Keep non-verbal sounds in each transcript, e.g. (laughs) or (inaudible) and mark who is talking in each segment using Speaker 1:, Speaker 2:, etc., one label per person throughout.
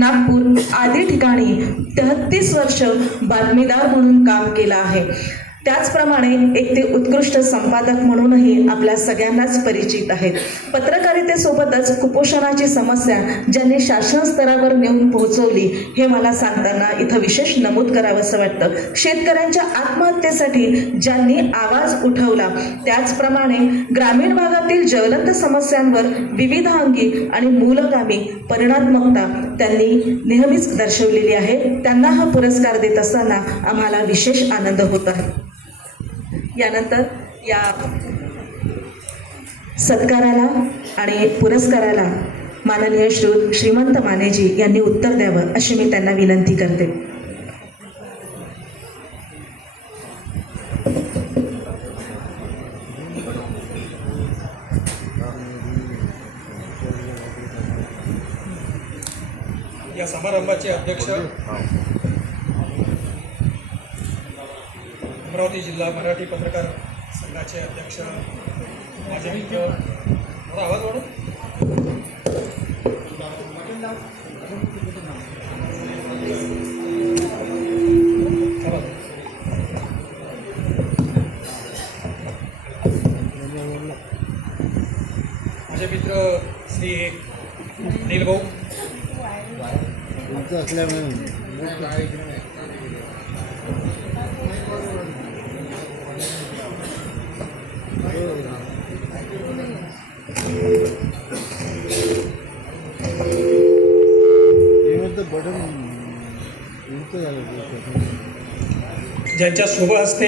Speaker 1: नागपूर आदी ठिकाणी तेहत्तीस वर्ष बातमीदार म्हणून काम केलं आहे. त्याचप्रमाणे एक ते उत्कृष्ट संपादक म्हणूनही आपल्या सगळ्यांनाच परिचित आहेत. पत्रकारितेसोबतच कुपोषणाची समस्या ज्यांनी शासन स्तरावर नेऊन पोहोचवली हे मला सांगताना इथं विशेष नमूद करावंसं वाटतं. शेतकऱ्यांच्या आत्महत्येसाठी ज्यांनी आवाज उठवला त्याचप्रमाणे ग्रामीण भागातील ज्वलंत समस्यांवर विविध अंगी आणि मूलगामी परिणात्मकता त्यांनी नेहमीच दर्शवलेली आहे. त्यांना हा पुरस्कार देत असताना आम्हाला विशेष आनंद होत आहे. यानंतर या सत्काराला आणि पुरस्काराला माननीय श्री श्रीमंत मानेजी यांनी उत्तर द्यावं अशी मी त्यांना विनंती करते.
Speaker 2: या समारंभाचे अध्यक्ष अमरावती जिल्हा मराठी पत्रकार संघाचे अध्यक्ष माझे मित्र मला आवाज वाढव. माझे मित्र श्री अनिल भाऊ.
Speaker 3: असल्यामुळे
Speaker 2: ज्यांच्या शुभ हस्ते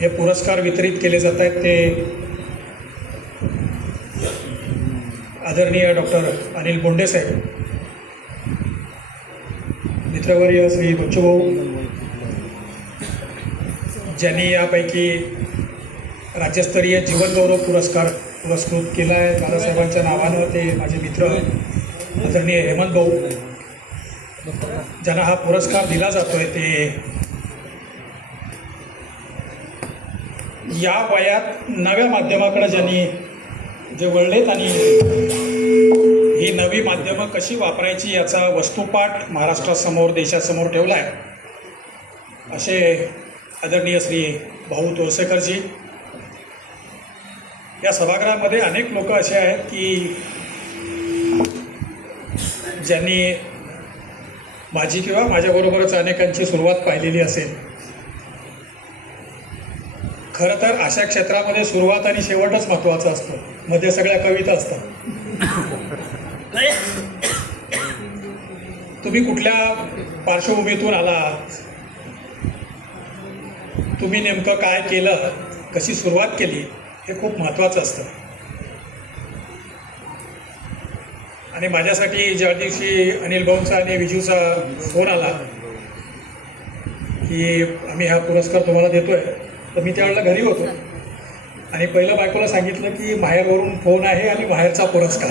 Speaker 2: हे पुरस्कार वितरित केले जात आहेत ते आदरणीय डॉक्टर अनिल बोंडे साहेब. मित्रवर्य श्री बच्चूभाऊ. ज्यांनी यापैकी राज्यस्तरीय जीवनगौरव पुरस्कार पुरस्कृत केला आहे दादासाहेबांच्या नावानं ते माझे मित्र आदरणीय हेमंत भाऊ. ज्यांना हा पुरस्कार दिला जातोय ते या वयात नव्या माध्यमाकडे ज्यांनी जे वळलेत आणि ही नवी माध्यमं कशी वापरायची याचा वस्तुपाठ महाराष्ट्रासमोर देशासमोर ठेवला आहे असे आदरणीय श्री भाऊ तोरसेकरजी. या सभागृहामध्ये अनेक लोक असे आहेत की ज्यांनी माझी किंवा माझ्याबरोबरच अनेकांची सुरुवात पाहिलेली असेल. खरं तर अशा क्षेत्रामध्ये सुरुवात आणि शेवटच महत्त्वाचं असतं. मध्ये सगळ्या कविता असतात. तुम्ही कुठल्या पार्श्वभूमीतून आलात? तुम्ही नेमकं काय केलं? कशी सुरुवात केली? हे खूप महत्त्वाचं असतं. आणि माझ्यासाठी ज्या दिवशी अनिल भाऊंचा आणि विजूचा फोन आला की आम्ही हा पुरस्कार तुम्हाला देतोय तर मी त्यावेळेला घरी होतो. आणि पहिलं बायकोला सांगितलं की बाहेरवरून फोन आहे आणि बाहेरचा पुरस्कार.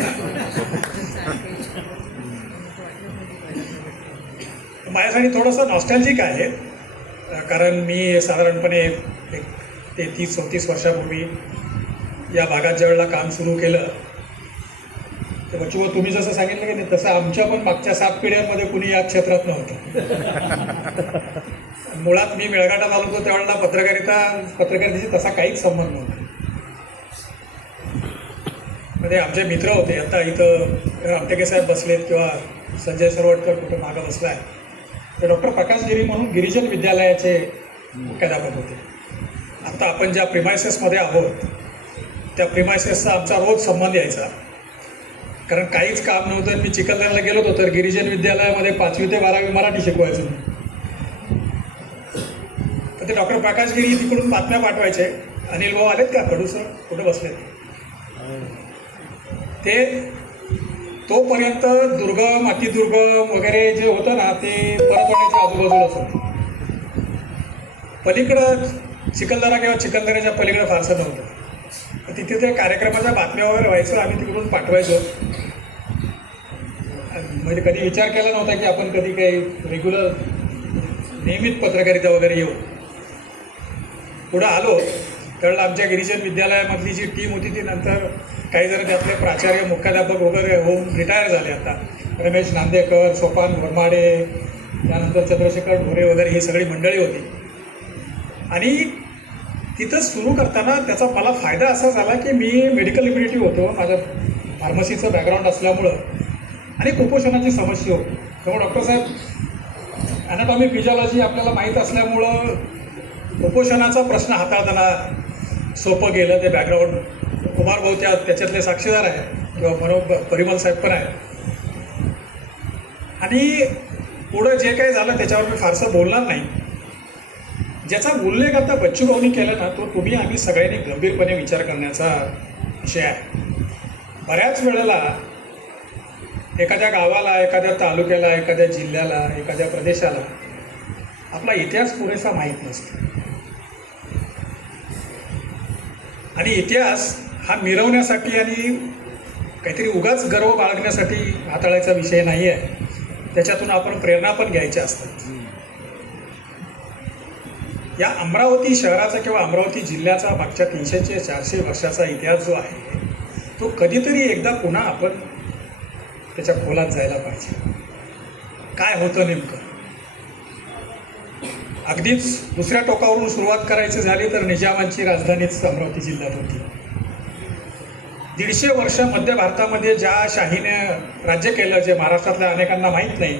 Speaker 2: माझ्यासाठी थोडंसं नॉस्टॅल्जिक आहे. कारण मी साधारणपणे एक तेहतीस चौतीस वर्षापूर्वी या भागात ज्यावेळेला काम सुरू केलं तर बच्चू तुम्ही जसं सांगितलं की नाही तसं आमच्या पण मागच्या सात पिढ्यांमध्ये कुणी या क्षेत्रात नव्हतं. (laughs) मुळात मी मेळघाटात आलो होतो त्यावेळेला पत्रकारिता पत्रकारितेशी तसा काहीच संबंध नव्हता. म्हणजे आमचे मित्र होते आता इथं आमटेके साहेब बसलेत किंवा संजय सरवटकर कुठं मागं बसला आहे तर डॉक्टर प्रकाश गिरी म्हणून गिरिजन विद्यालयाचे मुख्याध्यापक होते. आता आपण ज्या प्रिमायसेसमध्ये आहोत त्या प्रिमायसेसचा आमचा रोज संबंध यायचा. कारण काहीच काम नव्हतं मी चिखलदऱ्याला गेलो होतो तर गिरिजन विद्यालयामध्ये पाचवी ते बारावी मराठी शिकवायचो मी. तर ते डॉक्टर प्रकाश गिरी तिकडून बातम्या पाठवायचे. अनिल भाऊ आलेत का? कडू सर कुठं बसलेत? ते तोपर्यंत दुर्गम अतिदुर्गम वगैरे जे होतं ना ते परतवाड्याच्या आजूबाजूलाच होतं पलीकडं चिखलदरा किंवा चिखलदऱ्याच्या पलीकडं फारसं नव्हतं. तिथे त्या कार्यक्रमाच्या बातम्या वगैरे व्हायचं आम्ही तिकडून पाठवायचो. म्हणजे कधी विचार केला नव्हता की आपण कधी काही रेग्युलर नियमित पत्रकारिता वगैरे येऊ. पुढं आलो त्यावेळेला आमच्या गिरिजन विद्यालयामधली जी टीम होती ती नंतर काही जण त्यातले प्राचार्य मुख्याध्यापक वगैरे होऊन रिटायर झाले आता. रमेश नांदेकर सोपान घोरमाडे त्यानंतर चंद्रशेखर ढोरे वगैरे ही सगळी मंडळी होती. आणि तिथं सुरू करताना त्याचा मला फायदा असा झाला की मी मेडिकल इम्युनिटी होतो. माझं फार्मसीचं बॅकग्राऊंड असल्यामुळं. आणि कुपोषणाची समस्या होती. त्यामुळे डॉक्टर साहेब ॲनाटॉमी फिजिओलॉजी आपल्याला माहीत असल्यामुळं कुपोषणाचा प्रश्न हाताळताना सोपं गेलं ते बॅकग्राऊंड कुमार भाऊ त्या त्याच्यातले साक्षीदार आहे किंवा मनोज परिमल साहेब पण आहे आणि पुढं जे काही झालं त्याच्यावर मी फारसं बोलणार नाही. ज्याचा उल्लेख आता बच्चू भाऊनी केला ना तो तुम्ही आम्ही सगळ्यांनी गंभीरपणे विचार करण्याचा विषय आहे. बऱ्याच वेळेला एखाद्या गावाला एखाद्या तालुक्याला एखाद्या जिल्ह्याला एखाद्या प्रदेशाला आपला इतिहास पुरेसा माहीत नसतो. आणि इतिहास हा मिरवण्यासाठी आणि काहीतरी उगाच गर्व बाळगण्यासाठी हाताळायचा विषय नाही आहे. त्याच्यातून आपण प्रेरणा पण घ्यायच्या असतात या अमरावती शहराचा किंवा अमरावती जिल्ह्याचा मागच्या तीनशे चारशे वर्षाचा इतिहास जो आहे तो कधीतरी एकदा पुन्हा आपण त्याच्या खोलात जायला पाहिजे. काय होतं नेमकं? अगदीच दुसऱ्या टोकावरून सुरुवात करायची झाली तर निजामांची राजधानीच अमरावती जिल्ह्यात होती. दीडशे वर्ष मध्य भारतामध्ये ज्या शाहीने राज्य केलं जे महाराष्ट्रातल्या अनेकांना माहीत नाही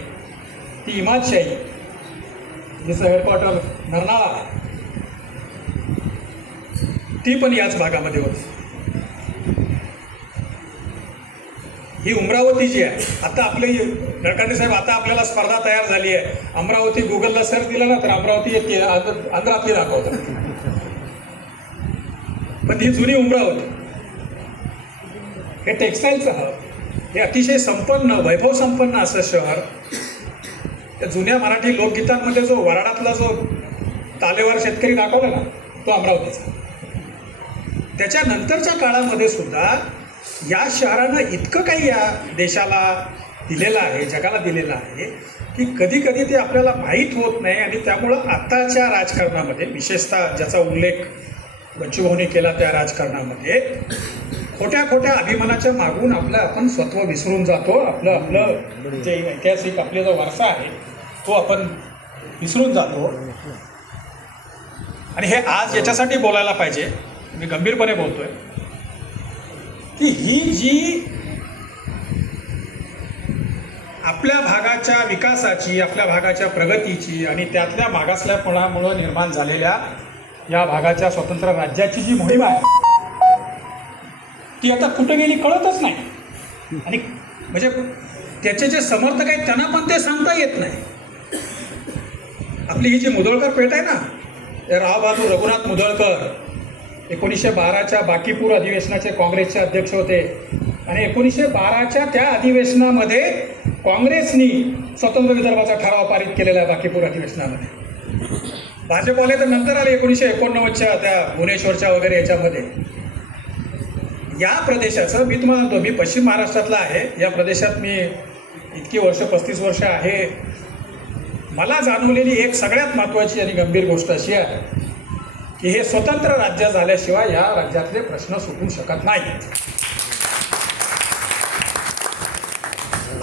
Speaker 2: ती इमादशाही जिचं हेडक्वार्टर नरनाळा ती पण याच भागामध्ये होती. ही उमरावती जी आहे आता आपली नळकांडे साहेब आता आपल्याला स्पर्धा तयार झाली आहे. अमरावती गुगलला सर्च दिलं ना तर अमरावती येते आंध्रातली दाखवतात. पण ही जुनी उमरावती हे टेक्स्टाईलचं हब हे अतिशय संपन्न वैभव संपन्न असं शहर त्या जुन्या मराठी लोकगीतांमध्ये जो वराडातला जो तालेवार शेतकरी दाखवला ना तो अमरावतीचा. त्याच्यानंतरच्या काळामध्ये सुद्धा या शहरानं इतकं काही या देशाला दिलेलं आहे जगाला दिलेलं आहे की कधी कधी ते आपल्याला माहीत होत नाही आणि त्यामुळं आत्ताच्या राजकारणामध्ये विशेषतः ज्याचा उल्लेख बच्चूभाऊने केला त्या राजकारणामध्ये खोट्या खोट्या अभिमानाच्या मागून आपलं आपण स्वत्व विसरून जातो. आपलं आपलं जे ऐतिहासिक आपला जो वारसा आहे तो आपण विसरून जातो. आणि हे आज याच्यासाठी बोलायला पाहिजे. मी गंभीरपणे बोलतोय. की ही जी आपल्या भागाच्या विकासाची आपल्या भागाच्या प्रगतीची आणि त्यातल्या मागासल्यापणामुळं निर्माण झालेल्या या भागाच्या स्वतंत्र राज्याची जी मोहीम आहे ती आता कुठं गेली कळतच नाही. आणि म्हणजे त्याचे जे समर्थक आहेत त्यांना पण ते सांगता येत नाही. आपली ही जी मुदळकर पेठ आहे ना राव रावबहादूर रघुनाथ मुदळकर एकोणीसशे बाराच्या बाकीपूर अधिवेशनाचे काँग्रेसचे अध्यक्ष होते. आणि एकोणीसशे बाराच्या त्या अधिवेशनामध्ये काँग्रेसनी स्वतंत्र विदर्भाचा ठराव पारित केलेला आहे बाकीपूर अधिवेशनामध्ये. भाजपवाले तर नंतर आले एकोणीसशे एकोणनव्वदच्या त्या भुवनेश्वरच्या वगैरे याच्यामध्ये. या प्रदेशाचं मी तुम्हाला म्हणतो मी पश्चिम महाराष्ट्रातला आहे. या प्रदेशात मी इतकी वर्ष पस्तीस वर्ष आहे. मला जाणवलेली एक सगळ्यात महत्त्वाची आणि गंभीर गोष्ट अशी आहे की हे स्वतंत्र राज्य झाल्याशिवाय या राज्यातले प्रश्न सुटू शकत नाहीत.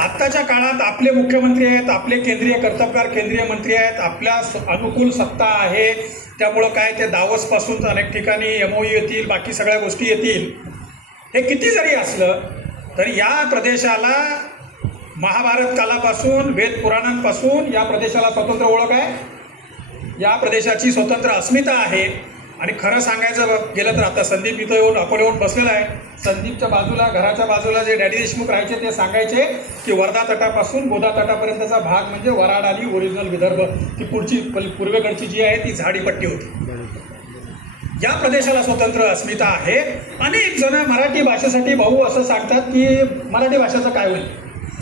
Speaker 2: आत्ताच्या काळात आपले मुख्यमंत्री आहेत आपले केंद्रीय कर्तबगार केंद्रीय मंत्री आहेत आपल्या स- अनुकूल सत्ता आहे. त्यामुळं काय ते दावसपासून अनेक ठिकाणी एमओयू येतील बाकी सगळ्या गोष्टी येतील. हे किती जरी असलं तरी या प्रदेशाला महाभारत कालापासून वेद पुराणांपासून या प्रदेशाला स्वतंत्र ओळख आहे. या प्रदेशाची स्वतंत्र अस्मिता आहे. आणि खरं सांगायचं गेलं तर आता संदीप इथं येऊन आपण येऊन बसलेला आहे. संदीपच्या बाजूला घराच्या बाजूला जे डॅडी देशमुख राहायचे ते सांगायचे की वर्धा तटापासून गोदा तटापर्यंतचा भाग म्हणजे वराड आणि ओरिजिनल विदर्भ. ती पुढची पूर्वेकडची जी आहे ती झाडीपट्टी होती. या प्रदेशाला स्वतंत्र अस्मिता आहे. अनेक जण मराठी भाषेसाठी भाऊ असं सांगतात की मराठी भाषेचं काय होईल?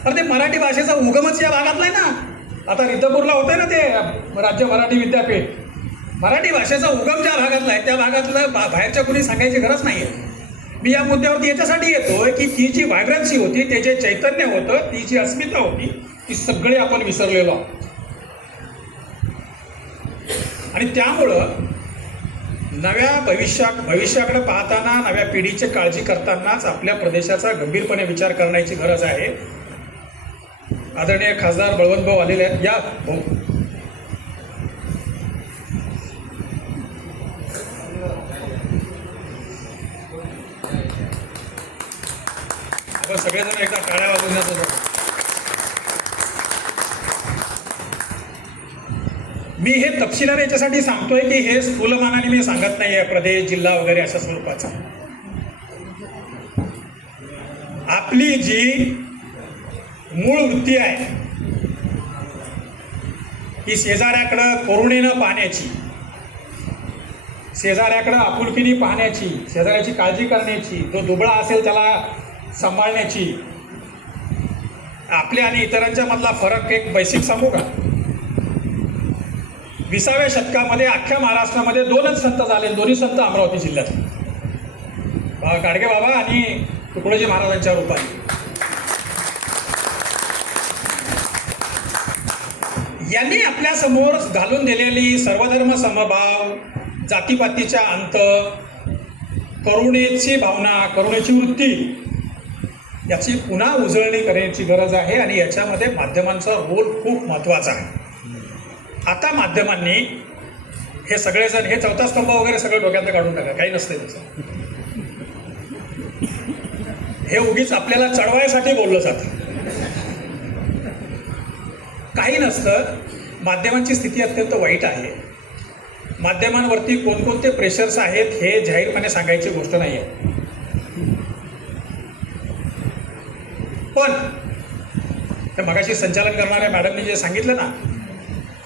Speaker 2: अरे ते मराठी भाषेचा उगमच या भागातला आहे ना. आता रिद्धपूरला होतंय ना ते राज्य मराठी विद्यापीठ. मराठी भाषेचा उगम ज्या भागातला आहे त्या भागातलं बा बाहेरच्या कुणी सांगायची गरज नाही आहे मी या मुद्द्यावरती याच्यासाठी येतोय की ती जी व्हायब्रन्सी होती ते जे चैतन्य होतं ती जी अस्मिता होती ती सगळी आपण विसरलेलो आहोत. आणि त्यामुळं नव्या भविष्या भविष्याकडे पाहताना नव्या पिढीची काळजी करतानाच आपल्या प्रदेशाचा गंभीरपणे विचार करण्याची गरज आहे. आदरणीय खासदार बळवंतभाऊ आलेले आहेत. या तपशिलाने याच्यासाठी सांगतोय की हे स्थूलमानाने मी सांगत नाही आहे प्रदेश जिल्हा वगैरे अशा स्वरूपाचा. आपली जी मूळ वृत्ती आहे ही शेजाऱ्याकडं करुणेनं पाहण्याची शेजाऱ्याकडं आपुलकीने पाहण्याची शेजाऱ्याची काळजी करण्याची जो दुबळा असेल त्याला सांभाळण्याची आपल्या आणि इतरांच्या मधला फरक एक बेसिक सांगू का? विसाव्या शतकामध्ये अख्ख्या महाराष्ट्रामध्ये दोनच संत झाले. दोन्ही संत अमरावती जिल्ह्यात. गाडगे बाबा आणि तुकडोजी महाराजांच्या रूपाने. यांनी आपल्यासमोर घालून दिलेली सर्वधर्म समभाव जातीपातीच्या अंत करुणेची भावना करुणेची वृत्ती याची पुन्हा उजळणी करण्याची गरज आहे आणि याच्यामध्ये माध्यमांचा रोल खूप महत्त्वाचा आहे. आता माध्यमांनी हे सगळेजण हे चौथा स्तंभ वगैरे सगळं डोक्यात काढून टाका काही नसते त्याचं. हे उगीच आपल्याला चढवायसाठी बोललं जातं. काही नसतं माध्यमांची स्थिती अत्यंत वाईट आहे. माध्यमांवरती कोणकोणते प्रेशर्स आहेत हे जाहीरपणे सांगायची गोष्ट नाही आहे पण ते मगाशी संचालन करणाऱ्या मॅडमनी जे सांगितलं ना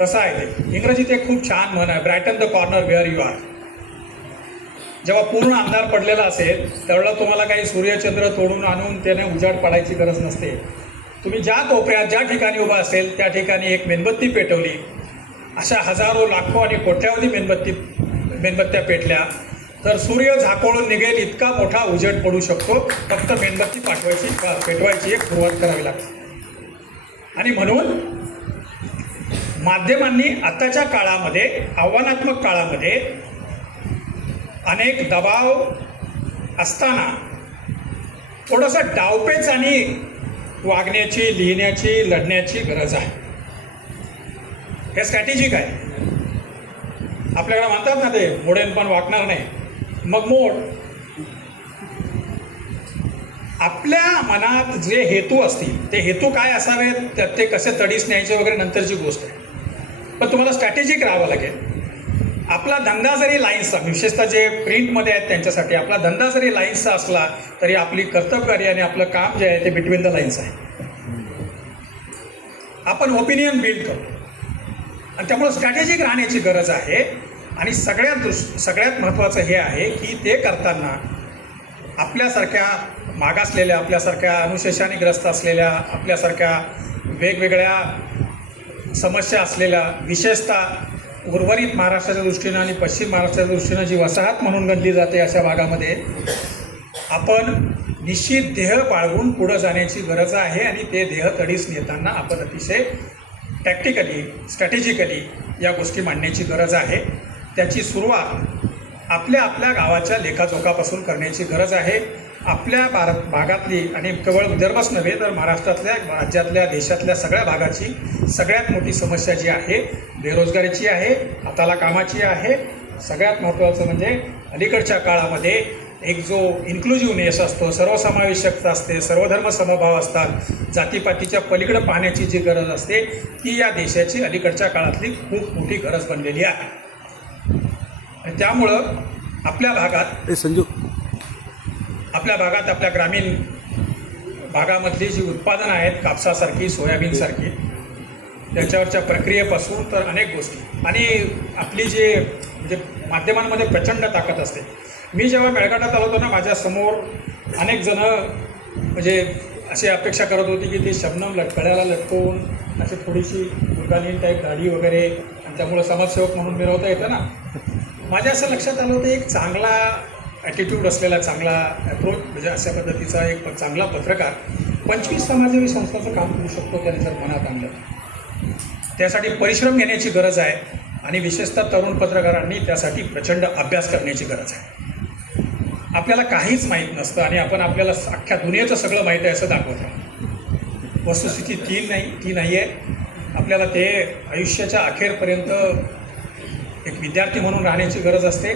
Speaker 2: तसं आहे? ते इंग्रजीत एक खूप छान म्हण आहे Brighton the corner where you are जेव्हा पूर्ण अंधार पडलेला असेल त्यावेळेला तुम्हाला काही सूर्यचंद्र तोडून आणून त्याने उजाड पडायची गरज नसते. तुम्ही ज्या कोपऱ्यात ज्या ठिकाणी उभा असेल त्या ठिकाणी एक मेणबत्ती पेटवली. अशा हजारो लाखो आणि कोट्यावधी मेणबत्ती मेणबत्त्या पेटल्या. तर सूर्य झाकोळून निघेल इतका मोठा उजेड पडू शकतो. फक्त मेणबत्ती पाठवायची पेटवायची एक सुरुवात करावी लागते. आणि म्हणून माध्यमांनी आताच्या काळामध्ये आव्हानात्मक काळामध्ये अनेक दबाव असताना थोडंसं डावपेच आणि वागण्याची लिहिण्याची लढण्याची गरज आहे. हे स्ट्रॅटेजिक आहे. आपल्याकडे म्हणतात ना ते मोडेन पण वागणार नाही. मग मोड. आपल्या मनात जे हेतू असतील ते हेतू काय असावेत? त्यात ते कसे तडीस न्यायचे वगैरे नंतरची गोष्ट आहे. पण तुम्हाला स्ट्रॅटेजिक राहावं लागेल. आपला धंदा जरी लाईन्सचा विशेषतः जे प्रिंटमध्ये आहेत त्यांच्यासाठी आपला धंदा जरी लाईन्सचा असला तरी आपली कर्तव्यकारी आणि आपलं काम जे आहे ते बिटवीन द लाईन्स आहे. आपण ओपिनियन बिल्ड करतो. आणि त्यामुळं स्ट्रॅटेजिक राहण्याची गरज आहे. आणि सगळ्यात दृश सगळ्यात महत्त्वाचं हे आहे की ते करताना आपल्यासारख्या मागासलेल्या आपल्यासारख्या अनुशेषाने ग्रस्त असलेल्या आपल्यासारख्या वेगवेगळ्या समस्या असलेल्या विशेषतः उर्वरित महाराष्ट्राच्या दृष्टीनं आणि पश्चिम महाराष्ट्राच्या दृष्टीनं जी वसाहत म्हणून गणली जाते अशा भागामध्ये आपण निश्चित ध्येय बाळगून पुढं जाण्याची गरज आहे आणि ते ध्येय तडीस नेताना आपण अतिशय टॅक्टिकली स्ट्रॅटेजिकली या गोष्टी मांडण्याची गरज आहे. त्याची सुरुवात आपल्या आपल्या गावाच्या लेखाजोखापासून करण्याची गरज आहे. आपल्या भारत भागातली आणि केवळ विदर्भच नव्हे तर महाराष्ट्रातल्या राज्यातल्या देशातल्या सगळ्या भागाची सगळ्यात मोठी समस्या जी आहे बेरोजगारीची आहे हाताला कामाची आहे सगळ्यात महत्त्वाचं म्हणजे अलीकडच्या काळामध्ये एक जो इन्क्लुझिव्हनेस असतो सर्वसमावेशकता असते सर्वधर्म समभाव असतात जातीपातीच्या पलीकडं पाहण्याची जी गरज असते ती या देशाची अलीकडच्या काळातली खूप मोठी गरज बनलेली आहे. आणि त्यामुळं आपल्या भागात
Speaker 3: संजू
Speaker 2: आपल्या भागात आपल्या ग्रामीण भागामधली जी उत्पादनं आहेत कापसासारखी सोयाबीनसारखी त्याच्यावरच्या प्रक्रियेपासून तर अनेक गोष्टी. आणि आपली जे म्हणजे माध्यमांमध्ये प्रचंड ताकद असते. मी जेव्हा मेळघाटात आलो होतो ना माझ्यासमोर अनेक जणं म्हणजे अशी अपेक्षा करत होती की ते शबनम लटकड्याला लटकवून अशी थोडीशी दुर्गालीन टाईप गाडी वगैरे आणि त्यामुळं समाजसेवक म्हणून मिळवता येतं ना. माझ्या असं लक्षात आलं होतं एक चांगला ॲटिट्यूड असलेला चांगला ॲप्रोच म्हणजे अशा पद्धतीचा एक चांगला पत्रकार पंचवीस समाजसेवी संस्थाचं काम करू शकतो त्याने जर मनात आणलं. त्यासाठी परिश्रम घेण्याची गरज आहे आणि विशेषतः तरुण पत्रकारांनी त्यासाठी प्रचंड अभ्यास करण्याची गरज आहे. आपल्याला काहीच माहीत नसतं आणि आपण आपल्याला अख्ख्या दुनियेचं सगळं माहीत आहे असं दाखवतो. वस्तुस्थिती ती नाही ती नाही आहे आपल्याला ते आयुष्याच्या अखेरपर्यंत एक विद्यार्थी म्हणून राहण्याची गरज असते.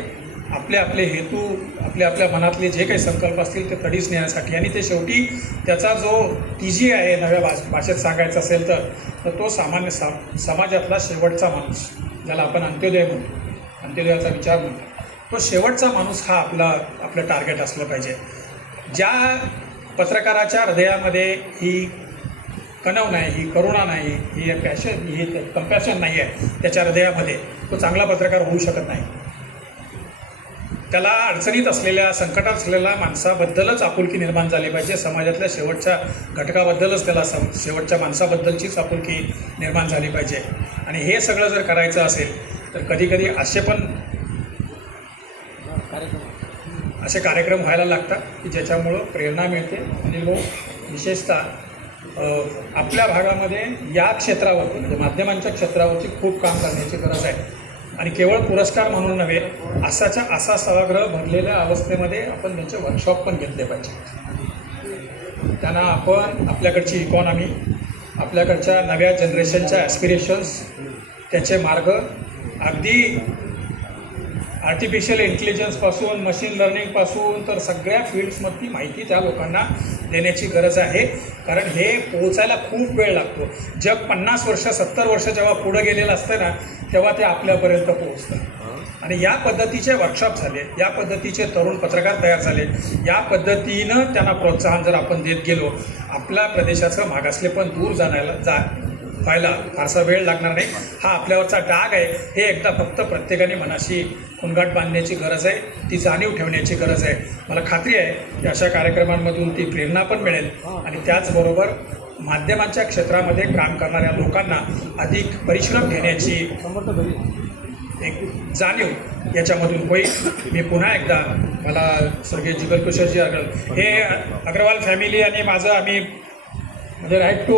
Speaker 2: आपले आपले हेतू आपल्या आपल्या मनातले जे काही संकल्प असतील ते तडीच नेण्यासाठी. आणि ते शेवटी त्याचा जो टी आहे नव्या भाष भाषेत सांगायचं असेल तर तर तो सामान्य सा समाजातला शेवटचा माणूस ज्याला आपण अंत्योदय म्हणतो. अंत्योदयाचा विचार म्हणतो. तो शेवटचा माणूस हा आपला आपलं टार्गेट असलं पाहिजे. ज्या पत्रकाराच्या हृदयामध्ये ही कणव नाही ही करुणा नाही ही पॅशन ही कंपॅशन नाही आहे त्याच्या हृदयामध्ये तो चांगला पत्रकार होऊ शकत नाही. त्याला अडचणीत असलेल्या संकटात असलेल्या माणसाबद्दलच आपुलकी निर्माण झाली पाहिजे. समाजातल्या शेवटच्या घटकाबद्दलच त्याला सम शेवटच्या माणसाबद्दलचीच आपुलकी निर्माण झाली पाहिजे. आणि हे सगळं जर करायचं असेल तर कधीकधी असे पण असे कार्यक्रम व्हायला लागतात की ज्याच्यामुळं प्रेरणा मिळते. आणि लोक विशेषतः आपल्या भागामध्ये या क्षेत्रावरती म्हणजे माध्यमांच्या क्षेत्रावरती खूप काम करण्याची गरज आहे. आणि केवळ पुरस्कार म्हणून नव्हे असाच्या असा सभागृह भरलेल्या अवस्थेमध्ये आपण त्यांचे वर्कशॉप पण घेतले पाहिजे. त्यांना आपण आपल्याकडची इकॉनॉमी आपल्याकडच्या नव्या जनरेशनच्या ॲस्पिरेशन्स त्याचे मार्ग अगदी आर्टिफिशियल इंटेलिजन्सपासून मशीन लर्निंगपासून तर सगळ्या फील्ड्समधली माहिती त्या लोकांना देण्याची गरज आहे. कारण हे पोहोचायला खूप वेळ लागतो. जग पन्नास वर्ष सत्तर वर्ष जेव्हा पुढं गेलेलं असतं ना तेव्हा ते आपल्यापर्यंत पोहोचतं. आणि या पद्धतीचे वर्कशॉप झाले या पद्धतीचे तरुण पत्रकार तयार झाले या पद्धतीनं त्यांना प्रोत्साहन जर आपण देत गेलो आपल्या प्रदेशाचं मागासले पण दूर जाण्याला जा व्हायला फारसा वेळ लागणार नाही. हा आपल्यावरचा डाग आहे. हे एकदा फक्त प्रत्येकाने मनाशी खुणगाट बांधण्याची गरज आहे. ती जाणीव ठेवण्याची गरज आहे. मला खात्री आहे की अशा कार्यक्रमांमधून ती प्रेरणा पण मिळेल. आणि त्याचबरोबर माध्यमांच्या क्षेत्रामध्ये काम करणाऱ्या लोकांना अधिक परिश्रम घेण्याची एक जाणीव याच्यामधून होईल. मी पुन्हा एकदा मला स्वर्गीय जिगरकिशोरजी अग्रवाल हे अग्रवाल फॅमिली आणि माझं आम्ही म्हणजे right to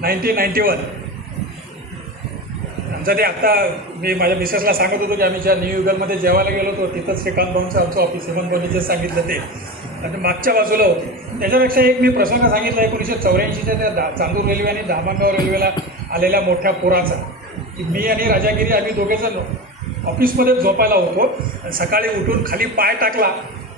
Speaker 2: nineteen ninety one. आमचं ते आत्ता मी माझ्या मिसेसला सांगत होतो की आम्ही ज्या न्यू युगलमध्ये जेवायला गेलो होतो तिथंच श्रीकांत भाऊंचं आमचं ऑफिस हेमंत भाऊंनी जे सांगितलं ते. आणि मागच्या बाजूला होते. त्याच्यापेक्षा एक मी प्रसंग सांगितला एकोणीसशे चौऱ्याऐंशीच्या त्या दा चांदूर रेल्वे आणि धामांगाव रेल्वेला आलेल्या मोठ्या पुराचा. की मी आणि राजागिरी आम्ही दोघेजण ऑफिसमध्ये झोपायला होतो. सकाळी उठून खाली पाय टाकला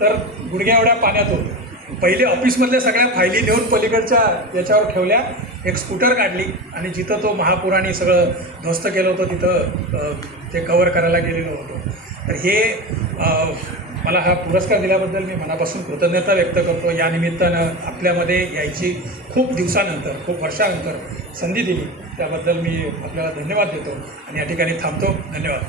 Speaker 2: तर गुडघ्या एवढ्या पाण्यात होतो पहिले ऑफिसमधल्या सगळ्या फायली नेऊन पलीकडच्या याच्यावर ठेवल्या एक स्कूटर काढली आणि जिथं तो महापुराने सगळं ध्वस्त केलं होतं तिथं ते कवर करायला गेलेलो होतो. तर हे मला हा पुरस्कार दिल्याबद्दल मी मनापासून कृतज्ञता व्यक्त करतो. या निमित्तानं आपल्यामध्ये यायची खूप दिवसानंतर खूप वर्षानंतर संधी दिली. त्याबद्दल मी आपल्याला धन्यवाद देतो आणि या ठिकाणी थांबतो. धन्यवाद.